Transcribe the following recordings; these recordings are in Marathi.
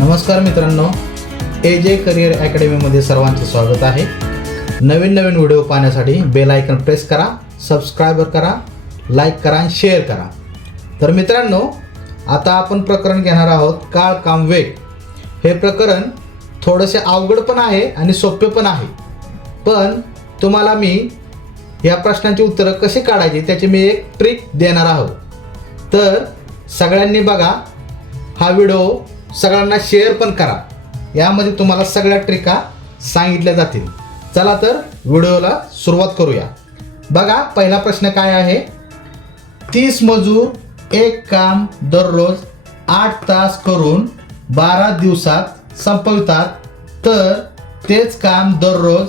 नमस्कार मित्रांनो ए जे करिअर अकॅडमीमध्ये सर्वांचे स्वागत आहे. नवीन नवीन व्हिडिओ पाहण्यासाठी बेल आयकन प्रेस करा सबस्क्राईबर करा लाईक करा आणि शेअर करा. तर मित्रांनो आता आपण प्रकरण घेणार आहोत काळ काम वेग हे प्रकरण थोडेसे अवघड पण आहे आणि सोपे पण आहे. पण तुम्हाला मी या प्रश्नांची उत्तरं कशी काढायची त्याची मी एक ट्रिक देणार आहोत. तर सगळ्यांनी बघा हा व्हिडिओ सगळ्यांना शेअर पण करा. यामध्ये तुम्हाला सगळ्या ट्रिका सांगितल्या जातील. चला तर व्हिडिओला सुरुवात करूया. बघा पहिला प्रश्न काय आहे? तीस मजूर एक काम दररोज आठ तास करून बारा दिवसात संपवितात तर तेच काम दररोज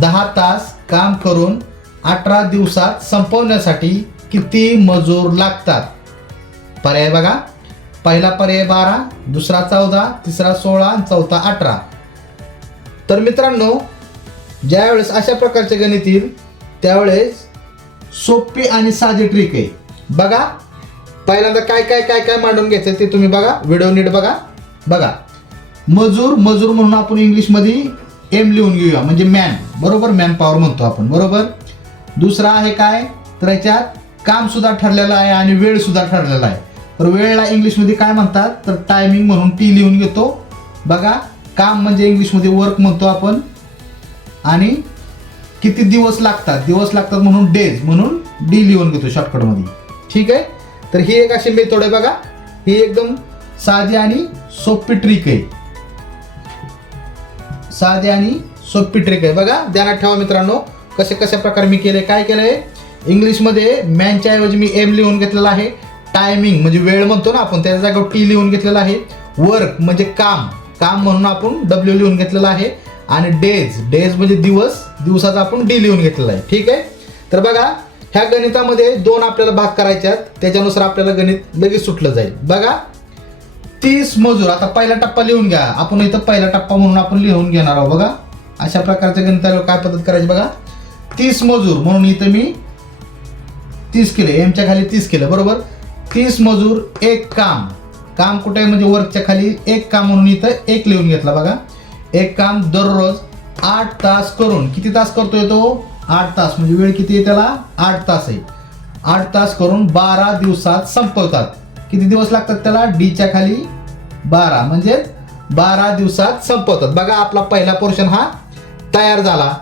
दहा तास काम करून अठरा दिवसात संपवण्यासाठी किती मजूर लागतात? पर्याय बघा. पहिला पर्याय बारा दुसरा चौदा तिसरा सोळा आणि चौथा अठरा. तर मित्रांनो ज्यावेळेस अशा प्रकारचे गणित येईल त्यावेळेस सोपी आणि साधी ट्रिक आहे. बघा पहिल्यांदा काय काय काय काय मांडून घ्यायचं ते तुम्ही बघा व्हिडिओ नीट बघा. बघा मजूर मजूर म्हणून आपण इंग्लिशमध्ये एम लिहून घेऊया म्हणजे मॅन बरोबर मॅन पॉवर म्हणतो आपण बरोबर? दुसरा आहे काय? तर याच्यात काम सुद्धा ठरलेलं आहे आणि वेळ सुद्धा ठरलेला आहे. तर वेळेला इंग्लिशमध्ये काय म्हणतात? तर टायमिंग म्हणून टी लिहून घेतो. बघा काम म्हणजे इंग्लिशमध्ये वर्क म्हणतो आपण. आणि किती दिवस लागतात? दिवस लागतात म्हणून डेज म्हणून डी लिहून घेतो शॉर्टकटमध्ये ठीक आहे? तर ही एक अशी मेथड आहे बघा. ही एकदम साधी आणि सोपी ट्रिक आहे. साधी आणि सोपी ट्रिक आहे. बघा ध्यानात ठेवा मित्रांनो. कसे कशा प्रकारे मी केले काय केलंय? इंग्लिशमध्ये मॅनच्या ऐवजी मी एम लिहून घेतलेला आहे. टायमिंग म्हणजे वेळ म्हणतो ना आपण त्याच्या जागेवर टी लिहून घेतलेला आहे. वर्क म्हणजे काम. काम म्हणून आपण डब्ल्यू लिहून घेतलेला आहे. आणि डेज डेज म्हणजे दिवस दिवसाचा आपण डी लिहून घेतलेला आहे. ठीक आहे? तर बघा ह्या गणितामध्ये दोन आपल्याला भाग करायचे आहेत. त्याच्यानुसार आपल्याला गणित लगेच सुटलं जाईल. बघा तीस मजूर आता पहिला टप्पा लिहून घ्या. आपण इथं पहिला टप्पा म्हणून आपण लिहून घेणार आहोत. बघा अशा प्रकारच्या गणिताला काय पद्धत करायची बघा. तीस मजूर म्हणून इथं मी तीस केले. एमच्या खाली तीस केलं. बरोबर? तीस मजूर एक काम. काम कुठे आहे? म्हणजे वर्कच्या खाली एक काम म्हणून इथं एक लिहून घेतला बघा. एक काम दररोज आठ तास करून. किती तास करतोय तो? आठ तास. म्हणजे वेळ किती आहे त्याला? आठ तास आहे. आठ तास करून बारा दिवसात संपवतात. किती दिवस लागतात त्याला? डीच्या खाली बारा. म्हणजे बारा दिवसात संपवतात. बघा आपला पहिला पोर्शन हा तयार झाला.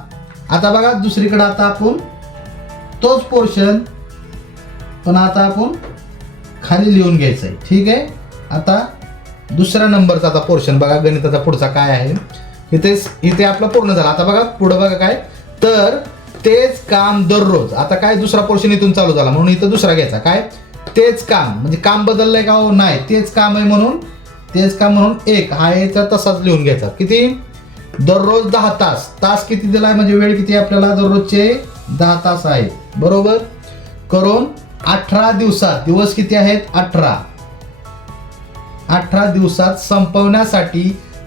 आता बघा दुसरीकडे आता आपण तोच पोर्शन पण आता आपण खाली लिहून घ्यायचं आहे ठीक आहे? आता दुसऱ्या नंबरचा आता पोर्शन बघा गणिताचा पुढचा काय आहे? इथे इथे आपला पूर्ण झाला. आता बघा पुढं बघा काय? तर तेच काम दररोज. आता काय दुसरा पोर्शन इथून चालू झाला म्हणून इथं दुसरा घ्यायचा. काय? तेच काम. म्हणजे काम बदललंय का हो? नाही. तेच काम आहे म्हणून तेच काम म्हणून एक आहे तर तसाच लिहून घ्यायचा. किती? दररोज दहा तास. तास किती दिला आहे म्हणजे वेळ किती आहे आपल्याला? दररोजचे दहा तास आहे बरोबर? करून अठरा दिवसात दिवस किती आहेत? अठरा. अठरा दिवसात संपवण्यासाठी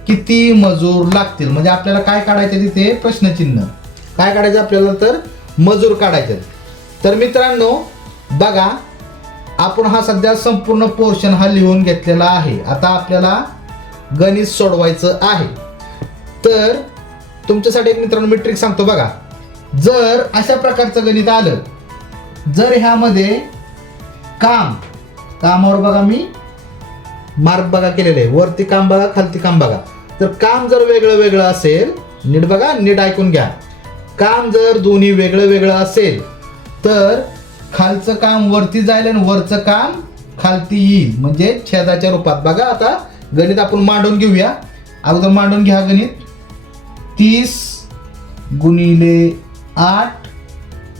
किती मजूर लागतील? म्हणजे आपल्याला काय काढायचे तिथे? प्रश्नचिन्ह. काय काढायचं आपल्याला तर? मजूर काढायचे तर मित्रांनो बघा आपण हा सध्या संपूर्ण पोर्शन हा लिहून घेतलेला आहे. आता आपल्याला गणित सोडवायचं आहे. तर तुमच्यासाठी एक मित्रांनो मी ट्रिक सांगतो बघा. जर अशा प्रकारचं गणित आलं जर ह्यामध्ये काम कामावर बघा मी मार्क बघा केलेले आहे वरती काम बघा खालती काम बघा. तर काम जर वेगळं वेगळं असेल नीट बघा नीट ऐकून घ्या. काम जर दोन्ही वेगळं वेगळं असेल तर खालचं काम वरती जाईल आणि वरचं काम खालती येईल. म्हणजे छेदाच्या रूपात. बघा आता गणित आपण मांडून घेऊया. अगोदर मांडून घ्या गणित. तीस गुणिले आठ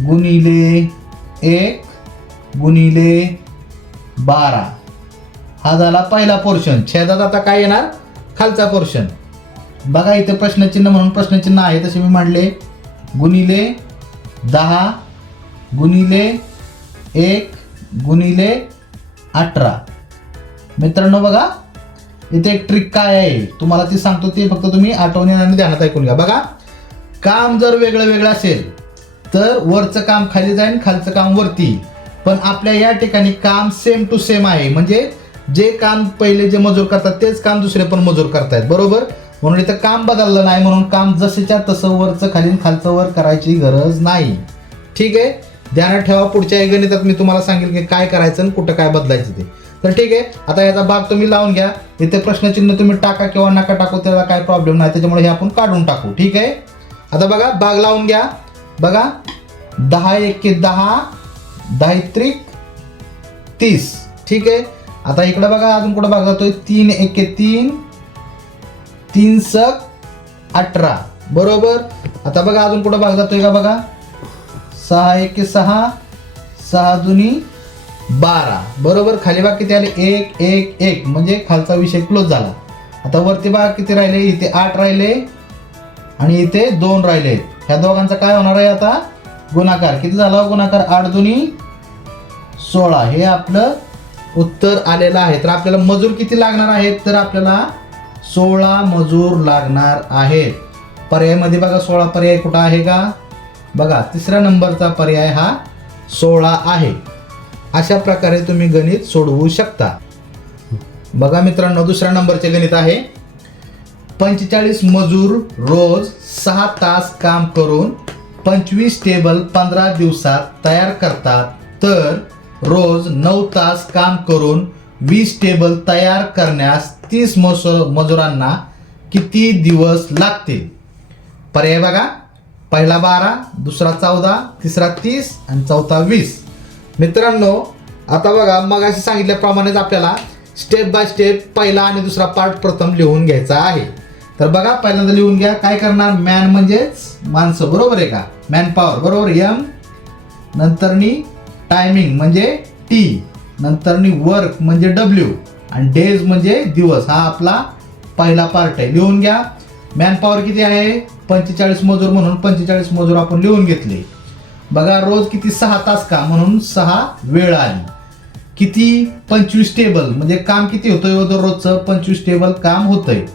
गुणिले एक गुणिले बारा. हा झाला पहिला पोर्शन छेदात आता काय येणार? खालचा पोर्शन बघा इथे प्रश्नचिन्ह म्हणून प्रश्नचिन्ह आहे तसे मी मांडले. गुणिले दहा गुणिले एक गुणिले अठरा. मित्रांनो बघा इथे एक ट्रिक काय आहे? तुम्हाला ती सांगतो ते फक्त तुम्ही आठवणी आणि ध्यानात ऐकून घ्या. बघा काम जर वेगळं वेगळं असेल तर वरचं काम खाली जाईल खालचं काम वरती. येईल. पण आपल्या या ठिकाणी काम सेम टू सेम आहे. म्हणजे जे काम पहिले जे मजूर करतात तेच काम दुसरे पण मजूर करतायत. बरोबर? म्हणून इथं काम बदललं नाही म्हणून काम जसेच्या तसं वरचं खाली खालचं वर करायची गरज नाही. ठीक आहे? ध्यानात ठेवा पुढच्या गणितात मी तुम्हाला सांगेल की काय करायचं आणि कुठं काय बदलायचं ते. तर ठीक आहे? आता याचा भाग तुम्ही लावून घ्या. इथे प्रश्नचिन्ह तुम्ही टाका किंवा नका टाकू त्याला काय प्रॉब्लेम नाही. त्याच्यामुळे हे आपण काढून टाकू. ठीक आहे? आता बघा भाग लावून घ्या. बघा दहा एके दहा दहा त्रिक तीस. ठीक आहे? आता इकडं बघा अजून कुठं भाग जातोय? तीन एके तीन तीन सक अठरा. बरोबर? आता बघा अजून कुठं भाग जातोय का बघा? सहा एके सहा सहा जुनी बारा. बरोबर? खाली भाग किती आले? एक एक एक. म्हणजे खालचा विषय क्लोज झाला. आता वरती भाग किती राहिले? इथे आठ राहिले आणि इथे दोन राहिले. ह्या दोघांचा काय होणार आहे आता? गुणाकार. किती झाला हो गुणाकार? आठ दुनी सोळा. हे आपलं उत्तर आलेलं आहे. तर आपल्याला मजूर किती लागणार आहेत? तर आपल्याला सोळा मजूर लागणार आहेत. पर्यायमध्ये बघा सोळा पर्याय कुठं आहे का? बघा तिसऱ्या नंबरचा पर्याय हा सोळा आहे. अशा प्रकारे तुम्ही गणित सोडवू शकता. बघा मित्रांनो दुसऱ्या नंबरचे गणित आहे. पंचेचाळीस मजूर रोज सहा तास काम करून पंचवीस टेबल पंधरा दिवसात तयार करतात. तर रोज नऊ तास काम करून वीस टेबल तयार करण्यास तीस मजूर मजुरांना किती दिवस लागतील? पर्याय बघा. पहिला बारा दुसरा चौदा तिसरा तीस आणि चौथा वीस. मित्रांनो आता बघा मग असे सांगितल्याप्रमाणेच आपल्याला स्टेप बाय स्टेप पहिला आणि दुसरा पार्ट प्रथम लिहून घ्यायचा आहे. तर बघा पहिल्यांदा लिहून घ्या. काय करणार? मॅन म्हणजेच माणसं. बरोबर आहे का? मॅन पॉवर बरोबर एम नंतरनी टायमिंग म्हणजे टी नंतरनी वर्क म्हणजे डब्ल्यू आणि डेज म्हणजे दिवस. हा आपला पहिला पार्ट आहे. लिहून घ्या. मॅन पॉवर किती आहे? पंचेचाळीस मजूर म्हणून पंचेचाळीस मजूर आपण लिहून घेतले. बघा रोज किती? सहा तास का? म्हणून सहा वेळ आली. किती? पंचवीस टेबल म्हणजे काम किती होतंय हो रोजचं पंचवीस टेबल काम होतंय.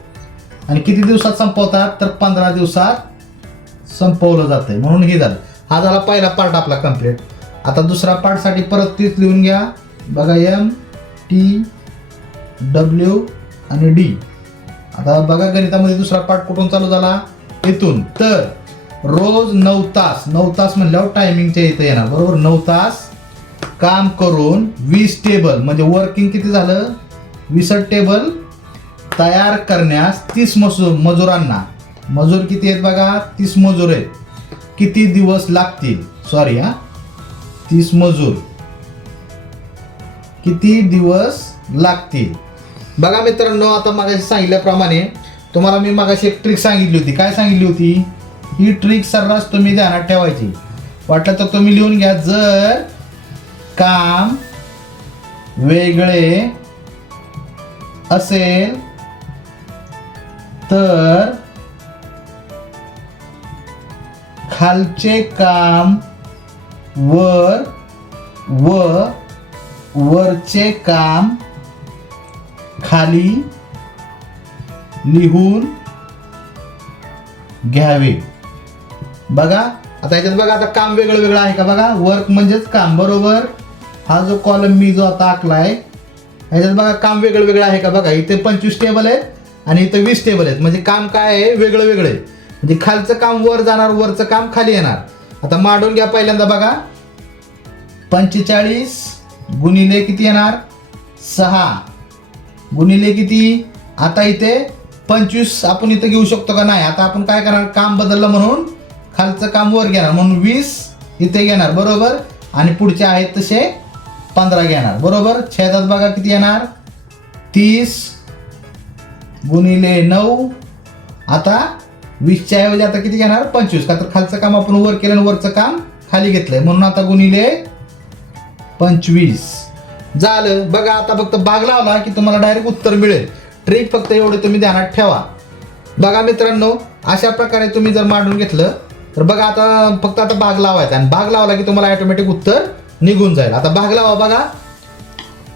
आणि किती दिवसात संपवतात? तर पंधरा दिवसात संपवलं जातंय. म्हणून हे झालं. हा झाला पहिला पार्ट आपला कंप्लीट आता दुसरा पार्टसाठी परत तीच लिहून घ्या. बघा एम टी डब्ल्यू आणि डी आता बघा गणितामध्ये दुसरा पार्ट कुठून चालू झाला? इथून. तर रोज नऊ तास. नऊ तास म्हणल्यावर टायमिंगच्या इथं येणार. बरोबर? नऊ तास काम करून वीस टेबल म्हणजे वर्किंग किती झालं? वीस टेबल तयार करण्यास तीस मजूर मजुरांना. मजूर किती आहेत बघा? तीस मजूर आहेत. किती दिवस लागतील? सॉरी हा. तीस मजूर. किती दिवस लागतील? बघा मित्रांनो आता मागाशी सांगितल्याप्रमाणे तुम्हाला मी मागाशी एक ट्रिक सांगितली होती. काय सांगितली होती? ही ट्रिक सर्रास तुम्ही ध्यानात ठेवायची. वाटलं तर तुम्ही लिहून घ्या. जर काम वेगळे असेल तर खालचे काम वर व वरचे काम खाली लिहून घ्यावे. बघा आता याच्यात बघा आता काम वेगळं वेगळं आहे का बघा? वर्क म्हणजेच काम बरोबर? हा जो कॉलम मी जो आता आखलाय ह्याच्यात बघा काम वेगळं वेगळं आहे का बघा? इथे पंचवीस टेबल आहेत. आणि इथं वीस टेबल आहेत. म्हणजे काम काय आहे? वेगळं वेगळं आहे. म्हणजे खालचं काम वर जाणार वरचं काम खाली येणार. आता मांडून घ्या पहिल्यांदा बघा. पंचेचाळीस गुणिले किती येणार? सहा. गुणिले किती? आता इथे पंचवीस आपण इथं घेऊ शकतो का नाही? आता आपण काय करणार? काम बदललं म्हणून खालचं काम वर घेणार. म्हणून वीस इथे घेणार. बरोबर? आणि पुढचे आहेत तसे पंधरा घेणार. बरोबर? छेदात बघा किती येणार? तीस. गुणिले नऊ. आता वीसच्या ऐवजी आता किती घेणार? पंचवीस. का तर खालचं काम आपण वर केलं आणि वरचं काम खाली घेतलंय. म्हणून आता गुणिले पंचवीस. झालं. बघा आता फक्त भाग लावला की तुम्हाला डायरेक्ट उत्तर मिळेल. ट्रिक फक्त एवढे तुम्ही ध्यानात ठेवा. बघा मित्रांनो अशा प्रकारे तुम्ही जर मांडून घेतलं तर बघा आता फक्त आता भाग लावायचा. आणि भाग लावला की तुम्हाला ऑटोमॅटिक उत्तर निघून जाईल. आता भाग लावा बघा.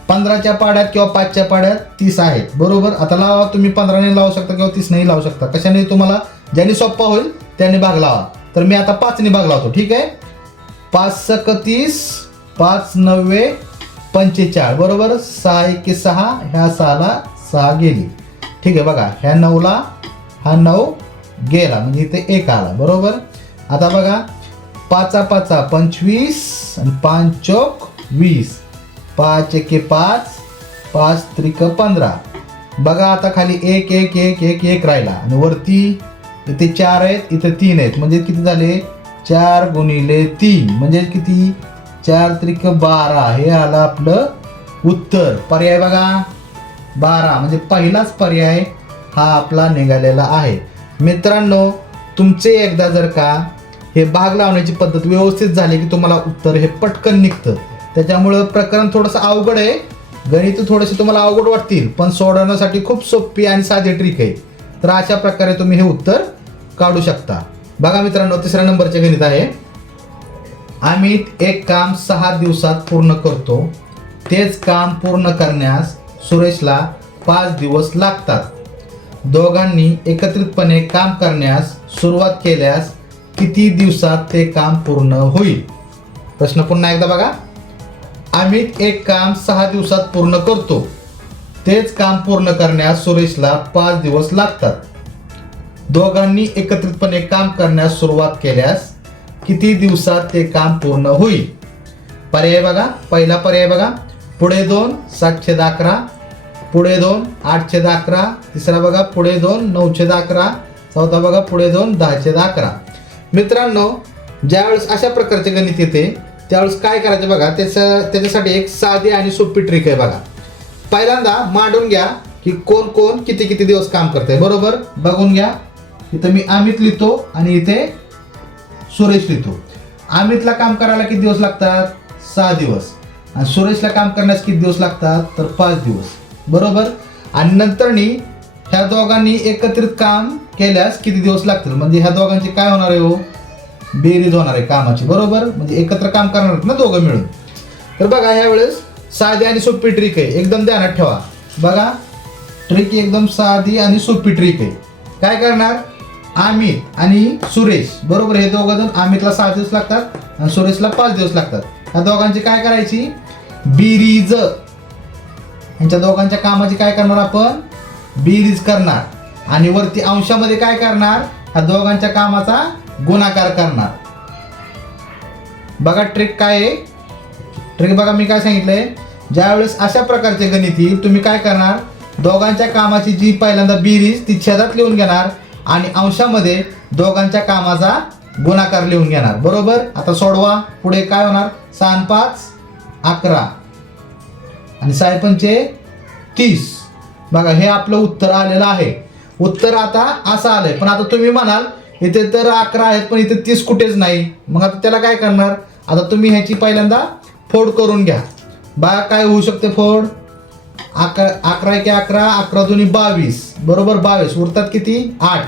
पंधराच्या पाड्यात किंवा पाचच्या पाड्यात तीस आहेत. बरोबर? आता लावा तुम्ही पंधराने लावू शकता किंवा तीसनेही लावू शकता. कशाने तुम्हाला ज्याने सोप्पा होईल त्याने भाग लावा. तर मी आता पाचने भाग लावतो ठीक आहे? पाच सक तीस पाच नव्वे पंचेचाळ. बरोबर? सहा एके सहा ह्या सहाला सहा गेली. ठीक आहे बघा ह्या नऊला हा नऊ गेला म्हणजे इथे एक आला. बरोबर? आता बघा पाचा पाचा पंचवीस आणि पाच चौक वीस. पाच एके पाच पाच त्रिक पंधरा. बघा आता खाली एक एक एक एक एक राहिला. आणि वरती इथे चार आहेत इथे तीन आहेत. म्हणजे किती झाले? चार गुणिले तीन. म्हणजे किती? चार त्रिक बारा. हे आलं आपलं उत्तर. पर्याय बघा. बारा. म्हणजे पहिलाच पर्याय हा आपला निघालेला आहे. मित्रांनो तुमचे एकदा जर का हे भाग लावण्याची पद्धत व्यवस्थित झाली की तुम्हाला उत्तर हे पटकन निघतं. त्याच्यामुळं प्रकरण थोडंसं अवघड आहे. गणित थोडेसे तुम्हाला अवघड वाटतील पण सोडवण्यासाठी खूप सोपी आणि साधी ट्रिक आहे. तर अशा प्रकारे तुम्ही हे उत्तर काढू शकता. बघा मित्रांनो तिसऱ्या नंबरचे गणित आहे. अमित एक काम सहा दिवसात पूर्ण करतो. तेच काम पूर्ण करण्यास सुरेशला पाच दिवस लागतात. दोघांनी एकत्रितपणे काम करण्यास सुरुवात केल्यास किती दिवसात ते काम पूर्ण होईल? प्रश्न पुन्हा एकदा बघा. अमित एक काम सहा दिवसात पूर्ण करतो. तेच काम पूर्ण करण्यास सुरेशला पाच दिवस लागतात. दोघांनी एकत्रितपणे काम करण्यास सुरुवात केल्यास किती दिवसात ते काम पूर्ण होईल? पर्याय बघा. पहिला पर्याय बघा. पुढे दोन सातशे अकरा. पुढे दोन आठशे अकरा. तिसरा बघा. पुढे दोन नऊशे अकरा. चौथा बघा. पुढे दोन दहाशे अकरा. मित्रांनो ज्यावेळेस अशा प्रकारचे गणित येते त्यावेळेस काय करायचं बघा त्याचं त्याच्यासाठी एक साधी आणि सोपी ट्रिक आहे बघा. पहिल्यांदा मांडून घ्या की कोण कोण किती किती दिवस काम करते बरोबर? बघून घ्या. इथं मी अमित लिहितो आणि इथे सुरेश लिहितो. अमितला काम करायला किती दिवस लागतात? सहा दिवस. आणि सुरेशला काम करण्यास किती दिवस लागतात? तर पाच दिवस. बरोबर? आणि नंतरनी ह्या दोघांनी एकत्रित काम केल्यास किती दिवस लागतील? म्हणजे ह्या दोघांचे काय होणार आहे हो? बेरीज होणार आहे कामाची बरोबर? म्हणजे एकत्र काम करणार आहेत ना दोघं मिळून. तर बघा ह्यावेळेस साधी आणि सोपी ट्रिक आहे. एकदम ध्यानात ठेवा. बघा ट्रिक एकदम साधी आणि सोपी ट्रिक आहे. काय करणार? अमित आणि सुरेश. बरोबर? हे दोघं जण अमितला सहा दिवस लागतात आणि सुरेशला पाच दिवस लागतात. ह्या दोघांची काय करायची? बिरीज. यांच्या दोघांच्या कामाची काय करणार आपण? बिरीज करणार. आणि वरती अंशामध्ये काय करणार? ह्या दोघांच्या कामाचा गुणाकार करणार. बघा ट्रिक काय आहे? ट्रिक बघा मी काय सांगितलंय? ज्यावेळेस अशा प्रकारचे गणित येईल तुम्ही काय करणार? दोघांच्या कामाची जी पहिल्यांदा बिरीज ती छेदात लिहून घेणार आणि अंशामध्ये दोघांच्या कामाचा गुणाकार लिहून घेणार. बरोबर? आता सोडवा. पुढे काय होणार? सहा पाच अकरा. आणि साहेबांचे तीस. बघा हे आपलं उत्तर आलेलं आहे. उत्तर आता असं आलंय. पण आता तुम्ही म्हणाल इथे तर अकरा आहेत पण इथे तीस कुठेच नाही. मग आता त्याला काय करणार? आता तुम्ही ह्याची पहिल्यांदा फोड करून घ्या. बा काय होऊ शकते फोड? अकरा अकरा की अकरा अकरा दोन्ही बावीस. बरोबर बावीस. उरतात किती? आठ.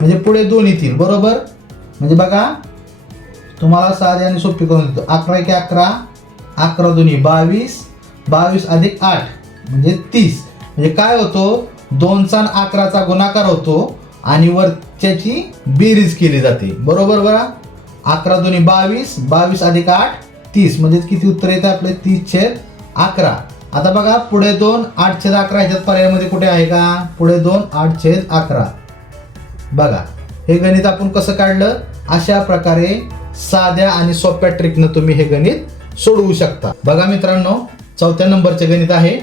म्हणजे पुढे दोन येतील बरोबर? म्हणजे बघा तुम्हाला साधे आणि सोपी करून देतो. अकरा की अकरा अकरा दोन्ही बावीस बावीस अधिक आठ म्हणजे तीस. म्हणजे काय होतो? दोनचा अकराचा गुणाकार होतो. आणि वरच्याची बेरीज केली जाते. बरोबर बरा? अकरा दोन्ही बावीस बावीस अधिक आठ तीस. म्हणजेच किती उत्तर येतं आपले? तीस छेद अकरा. आता बघा पुढे दोन आठ छेद अकरा ह्याच्यात पर्यायामध्ये कुठे आहे का? पुढे दोन आठ छेद अकरा. बघा हे गणित आपण कसं काढलं? अशा प्रकारे साध्या आणि सोप्या ट्रिकनं तुम्ही हे गणित सोडवू शकता. बघा मित्रांनो चौथ्या नंबरचे गणित आहे.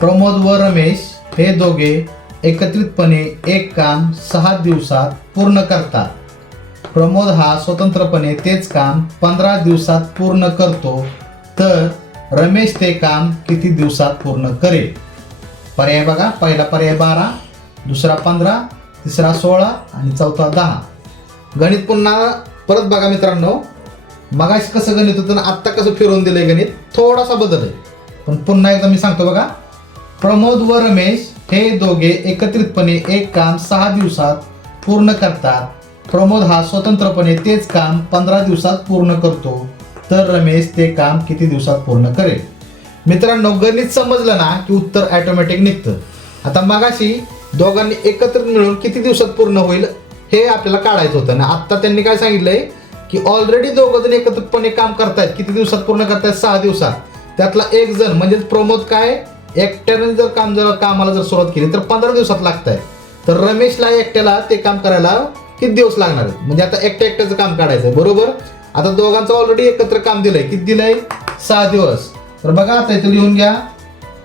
प्रमोद व रमेश हे दोघे एकत्रितपणे एक काम सहा दिवसात पूर्ण करतात. प्रमोद हा स्वतंत्रपणे तेच काम पंधरा दिवसात पूर्ण करतो तर रमेश ते काम किती दिवसात पूर्ण करेल? पर्याय बघा. पहिला पर्याय बारा दुसरा पंधरा तिसरा सोळा आणि चौथा दहा. गणित पुन्हा परत बघा मित्रांनो. मगाशी कसं गणित होतं आणि आत्ता कसं फिरवून दिलंय गणित थोडासा बदल आहे. पण पुन्हा एकदा मी सांगतो बघा. प्रमोद व रमेश हे दोघे एकत्रितपणे एक काम सहा दिवसात पूर्ण करतात. प्रमोद हा स्वतंत्रपणे तेच काम पंधरा दिवसात पूर्ण करतो. तर रमेश ते काम किती दिवसात पूर्ण करेल? मित्रांनो गणित समजलं ना की उत्तर ॲटोमॅटिक निघतं. आता मगाशी दोघांनी एकत्र मिळून किती दिवसात पूर्ण होईल हे आपल्याला काढायचं होतं ना. आत्ता त्यांनी काय सांगितलंय की ऑलरेडी दोघं जण एकत्रितपणे काम करतायत. किती दिवसात पूर्ण करतायत? सहा दिवसात. त्यातला एक जण म्हणजेच प्रमोद काय? एकट्याने जर काम जर कामाला जर सुरुवात केली तर पंधरा दिवसात लागत आहे तर रमेशला एकट्याला ते काम करायला किती दिवस लागणार आहेत? म्हणजे आता एकट्या एकट्याचं काम काढायचं आहे, बरोबर? आता दोघांचं ऑलरेडी एकत्र काम दिलंय. किती दिलंय? सहा दिवस. तर बघा आता इथं लिहून घ्या.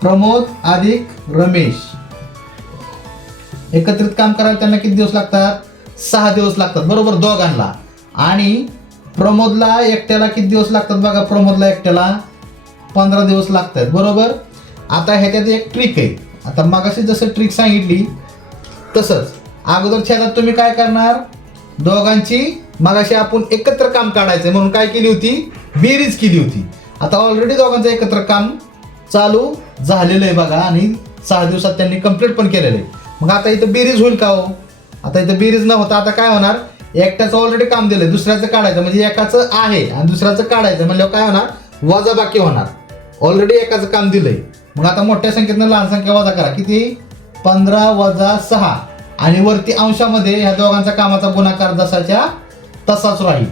प्रमोद अधिक रमेश. एकत्रित काम करायला त्यांना किती दिवस लागतात? सहा दिवस लागतात बरोबर? दोघांना. आणि प्रमोदला एकट्याला किती दिवस लागतात? बघा प्रमोदला एकट्याला पंधरा दिवस लागतात बरोबर? आता ह्याच्यात एक ट्रिक आहे. आता मगाशी जसं ट्रिक सांगितली तसंच. अगोदर छेदात तुम्ही काय करणार? दोघांची मगाशी आपण एकत्र काम काढायचं म्हणून काय केली होती? बेरीज केली होती. आता ऑलरेडी दोघांचं एकत्र काम चालू झालेलं आहे बघा आणि सहा दिवसात त्यांनी कंप्लीट पण केलेलं आहे. मग आता इथं बेरीज होईल का हो? आता इथं बेरीज न होता आता काय होणार? एकट्याचं ऑलरेडी काम दिलंय दुसऱ्याचं काढायचं. म्हणजे एकाचं आहे आणि दुसऱ्याचं काढायचं. म्हणजे काय होणार? वजा बाकी होणार. ऑलरेडी एकाचं काम दिलंय. मग आता मोठ्या संख्येतनं लहान संख्या वजा करा. किती? पंधरा वजा सहा. आणि वरती अंशामध्ये ह्या दोघांचा कामाचा गुणाकार जसाच्या तसाच राहील.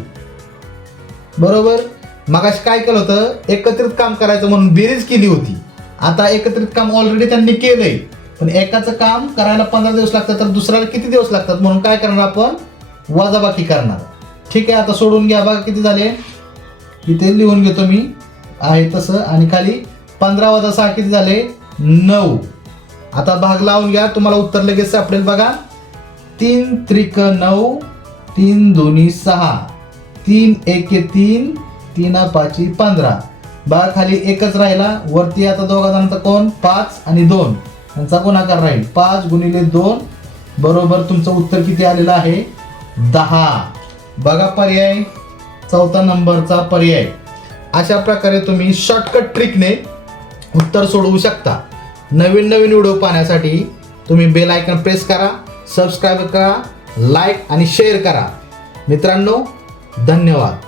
बरोबर? मगाशी काय केलं होतं? एकत्रित काम करायचं म्हणून बेरीज केली होती. आता एकत्रित काम ऑलरेडी त्यांनी केलंय. पण एकाचं काम करायला पंधरा दिवस लागतात तर दुसऱ्याला किती दिवस लागतात? म्हणून काय करणार आपण? वजाबाकी करणार. ठीक आहे आता सोडून घ्या. बघा किती झाले? इथे लिहून घेतो मी. आहे तसं. आणि खाली पंधरा वजा सहा किती झाले? नऊ. आता भाग लावून घ्या. तुम्हाला उत्तर लगेच सापडेल बघा. तीन त्रिक नऊ तीन दोन्ही सहा. तीन एके तीन तीन पाची पंधरा. बघा खाली एकच राहिला. वरती आता दोघा जणांचा कोण? पाच आणि दोन. यांचा गुणाकार राहील. पाच गुणिले दोन. बरोबर तुमचं उत्तर किती आलेलं आहे? दहा. बघा पर्याय. चौथा नंबरचा पर्याय. अशा प्रकारे तुम्ही शॉर्टकट ट्रिकने उत्तर सोडवू शकता. नवीन नवीन व्हिडिओ पाहण्यासाठी तुम्ही बेल आयकन प्रेस करा सबस्क्राईब करा लाईक आणि शेअर करा. मित्रांनो धन्यवाद.